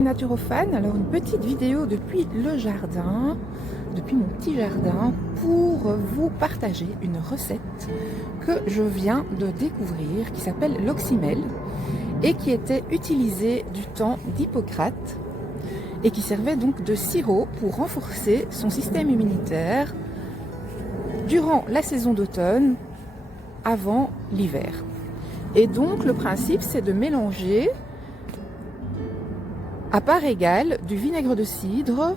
Naturophane, alors une petite vidéo depuis le jardin, depuis mon petit jardin, pour vous partager une recette que je viens de découvrir qui s'appelle l'oxymel et qui était utilisée du temps d'Hippocrate et qui servait donc de sirop pour renforcer son système immunitaire durant la saison d'automne avant l'hiver. Et donc le principe c'est de mélanger à part égale du vinaigre de cidre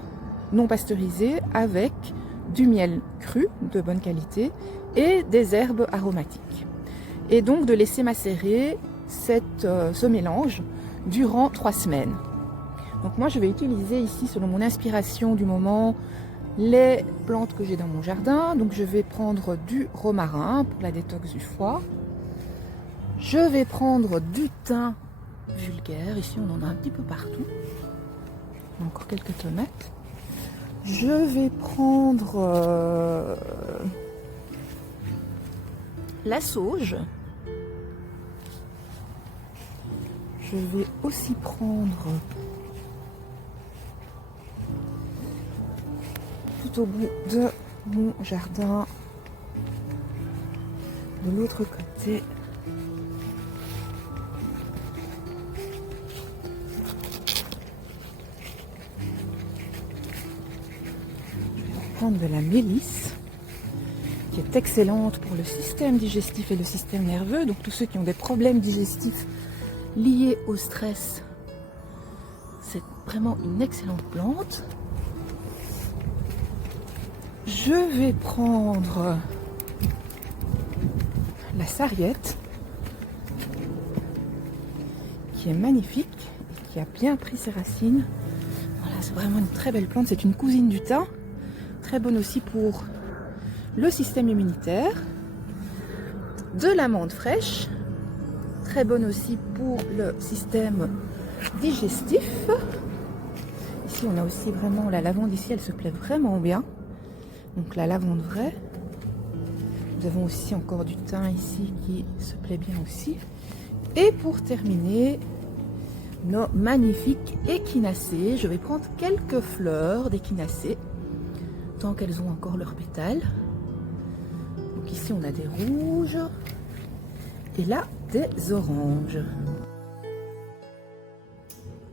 non pasteurisé avec du miel cru de bonne qualité et des herbes aromatiques. Et donc de laisser macérer ce mélange durant 3 semaines. Donc moi je vais utiliser ici, selon mon inspiration du moment, les plantes que j'ai dans mon jardin. Donc je vais prendre du romarin pour la détox du foie. Je vais prendre du thym vulgaire, ici on en a un petit peu partout. Encore quelques tomates. Je vais prendre la sauge. Je vais aussi prendre tout au bout de mon jardin, de l'autre côté, de la mélisse qui est excellente pour le système digestif et le système nerveux. Donc tous ceux qui ont des problèmes digestifs liés au stress, c'est vraiment une excellente plante. Je vais prendre la sarriette qui est magnifique et qui a bien pris ses racines. Voilà, c'est vraiment une très belle plante, c'est une cousine du thym. Très bonne aussi pour le système immunitaire. De l'amande fraîche, très bonne aussi pour le système digestif. Ici on a aussi vraiment la lavande, ici elle se plaît vraiment bien. Donc la lavande vraie. Nous avons aussi encore du thym ici qui se plaît bien aussi. Et pour terminer, nos magnifiques échinacées. Je vais prendre quelques fleurs d'échinacées tant qu'elles ont encore leurs pétales. Donc ici on a des rouges et là des oranges.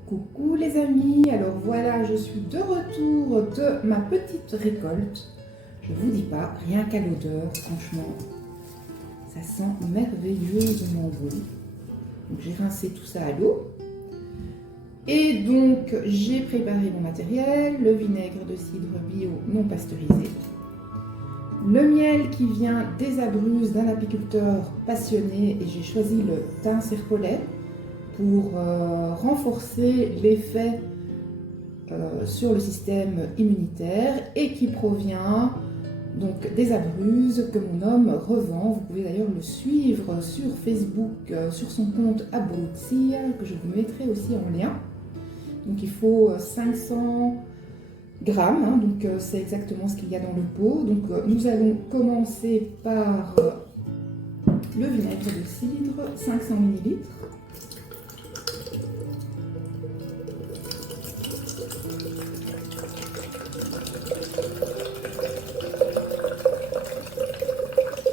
Coucou les amis, alors voilà, je suis de retour de ma petite récolte. Je vous dis pas, rien qu'à l'odeur, franchement, ça sent merveilleusement bon. Donc j'ai rincé tout ça à l'eau. Et donc, j'ai préparé mon matériel, le vinaigre de cidre bio non pasteurisé, le miel qui vient des Abruzzes d'un apiculteur passionné, et j'ai choisi le thym serpolet pour renforcer l'effet sur le système immunitaire et qui provient donc des Abruzzes que mon homme revend. Vous pouvez d'ailleurs le suivre sur Facebook, sur son compte Abruzzi, que je vous mettrai aussi en lien. Donc il faut 500 grammes, hein, donc c'est exactement ce qu'il y a dans le pot. Donc nous allons commencer par le vinaigre de cidre, 500 ml.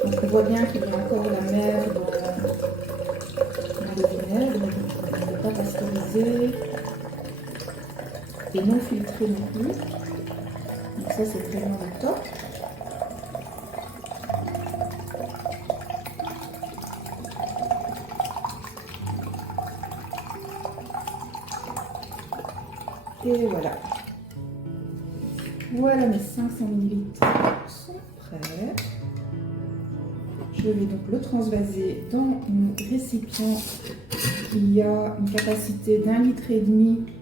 Donc on voit bien qu'il y a encore la mer dans le vinaigre, donc on ne peut pas pasteuriser. Et non filtré non plus. Donc ça c'est vraiment le top. Et voilà. Voilà, mes 500 ml sont prêts. Je vais donc le transvaser dans mon récipient qui a une capacité d'1,5 litre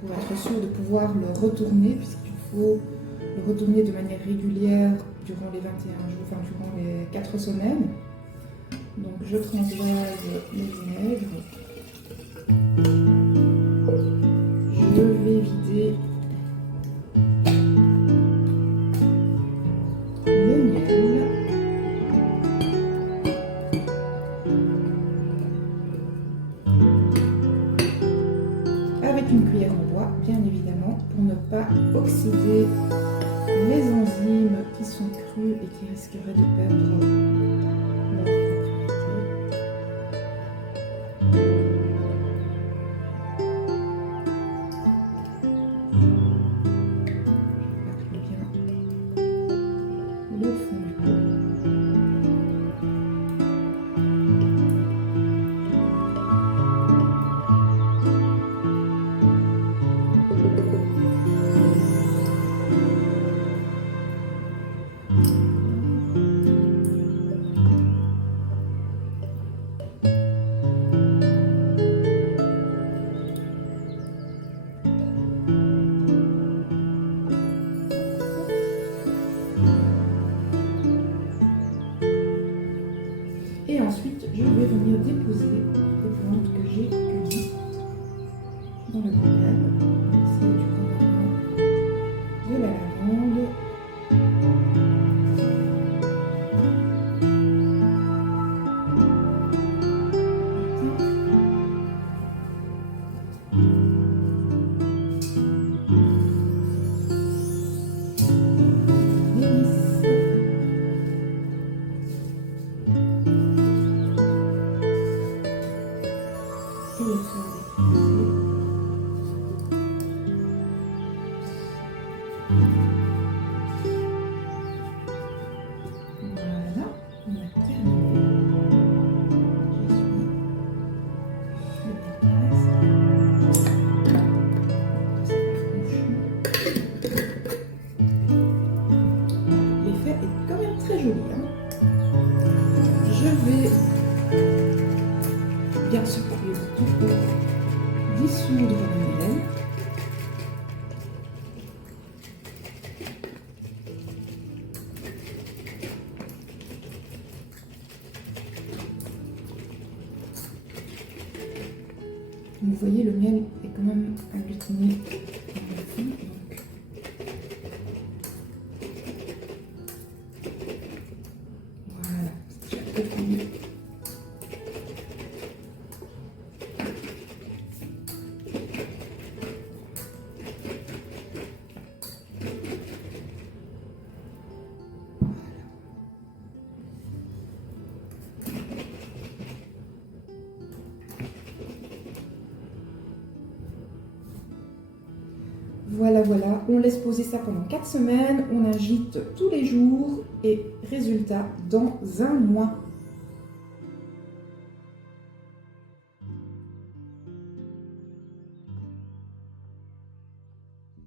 pour être sûr de pouvoir le retourner, puisqu'il faut le retourner de manière régulière durant les 21 jours, enfin durant les 4 semaines. Donc je transvase le vinaigre. Je vais vider le miel. Avec une cuillère en bois. bien évidemment, pour ne pas oxyder les enzymes qui sont crues et qui risqueraient de perdre leur propriété. Je bâcle bien le fond du pot. Et ensuite, je vais venir déposer les plantes que j'ai cueillies dans le bocal. C'est du romarin, de la lavande, et les fleurs d'épices. Voilà, on a terminé. L'effet est quand même très joli. Je vais bien secouer le tout pour dissoudre le miel. Vous voyez, le miel est quand même agglutiné dans le fond. Voilà, c'est déjà très fini. Voilà, voilà, on laisse poser ça pendant 4 semaines, on agite tous les jours et résultat dans un mois.